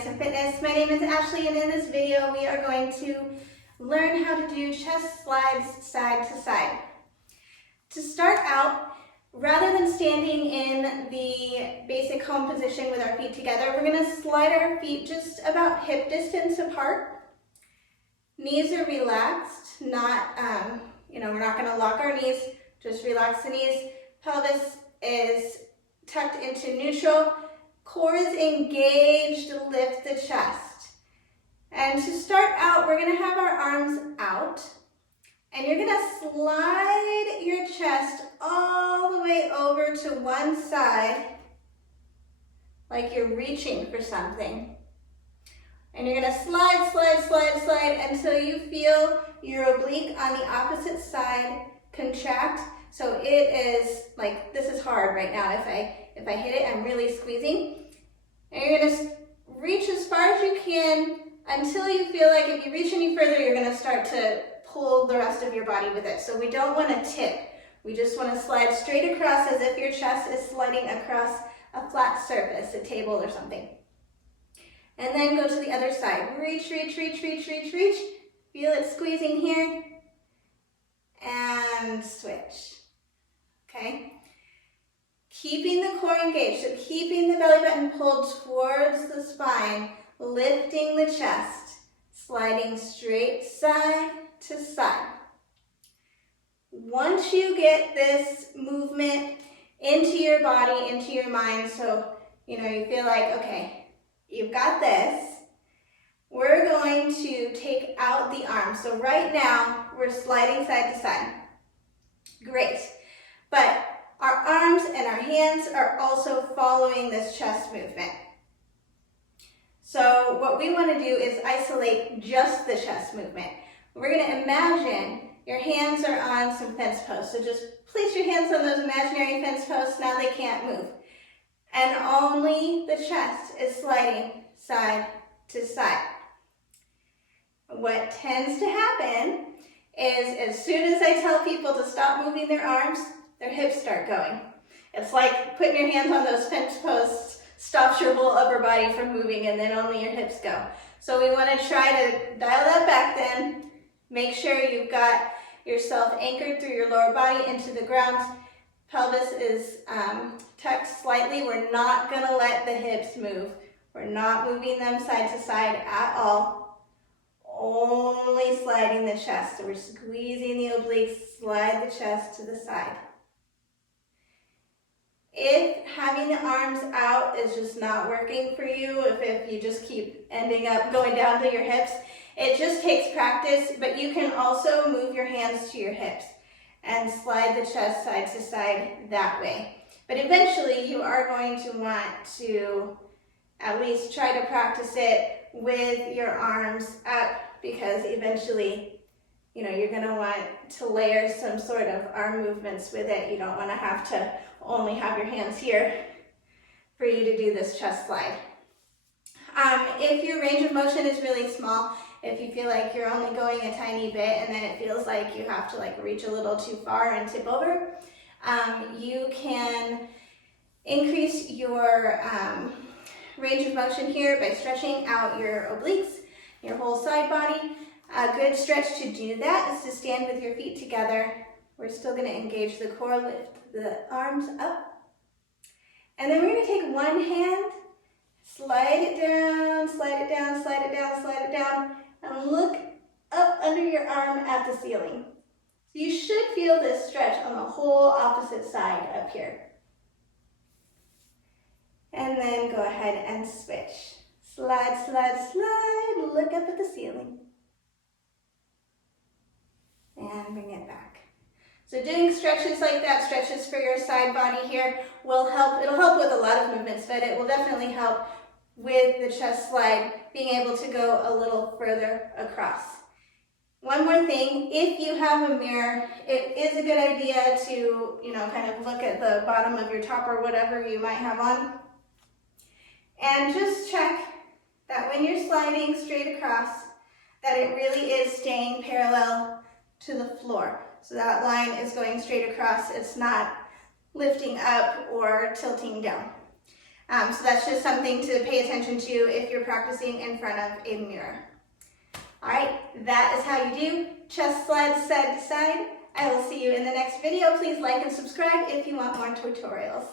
Bellydance and Fitness. My name is Ashley, and in this video we are going to learn how to do chest slides side to side. To start out, rather than standing in the basic home position with our feet together, we're going to slide our feet just about hip distance apart. Knees are relaxed, not, we're not going to lock our knees, just relax the knees. Pelvis is tucked into neutral. Core is engaged, lift the chest. And to start out, we're going to have our arms out. And you're going to slide your chest all the way over to one side, like you're reaching for something. And you're going to slide, slide, slide, slide until you feel your oblique on the opposite side contract. So it is like, this is hard right now. If I hit it, I'm really squeezing. And you're going to reach as far as you can until you feel like if you reach any further, you're going to start to pull the rest of your body with it. So we don't want to tip. We just want to slide straight across as if your chest is sliding across a flat surface, a table or something. And then go to the other side. Reach, reach, reach, reach, reach, reach. Feel it squeezing here. And switch. Okay? Keeping the core engaged, so keeping the belly button pulled towards the spine, lifting the chest, sliding straight side to side. Once you get this movement into your body, into your mind, so you feel like, okay, you've got this, we're going to take out the arms. So right now, we're sliding side to side. Great. But our arms and our hands are also following this chest movement. So what we want to do is isolate just the chest movement. We're going to imagine your hands are on some fence posts. So just place your hands on those imaginary fence posts. Now they can't move. And only the chest is sliding side to side. What tends to happen is as soon as I tell people to stop moving their arms, their hips start going. It's like putting your hands on those fence posts stops your whole upper body from moving, and then only your hips go. So we want to try to dial that back then. Make sure you've got yourself anchored through your lower body into the ground. Pelvis is tucked slightly. We're not going to let the hips move. We're not moving them side to side at all. Only sliding the chest. So we're squeezing the obliques, slide the chest to the side. If having the arms out is just not working for you, if you just keep ending up going down to your hips, it just takes practice, but you can also move your hands to your hips and slide the chest side to side that way. But eventually you are going to want to at least try to practice it with your arms up, because eventually you're going to want to layer some sort of arm movements with it. You don't want to have to only have your hands here for you to do this chest slide. If your range of motion is really small, if you feel like you're only going a tiny bit and then it feels like you have to reach a little too far and tip over, you can increase your range of motion here by stretching out your obliques, your whole side body. A good stretch to do that is to stand with your feet together. We're still going to engage the core, lift the arms up. And then we're going to take one hand, slide it down, slide it down, slide it down, slide it down, and look up under your arm at the ceiling. So you should feel this stretch on the whole opposite side up here. And then go ahead and switch. Slide, slide, slide, look up at the ceiling. And bring it back. So doing stretches like that, stretches for your side body here, will help. It'll help with a lot of movements, but it will definitely help with the chest slide, being able to go a little further across. One more thing, if you have a mirror, it is a good idea to, kind of look at the bottom of your top or whatever you might have on, and just check that when you're sliding straight across, that it really is staying parallel to the floor. So that line is going straight across. It's not lifting up or tilting down. So that's just something to pay attention to if you're practicing in front of a mirror. All right, that is how you do chest slides side to side. I will see you in the next video. Please like and subscribe if you want more tutorials.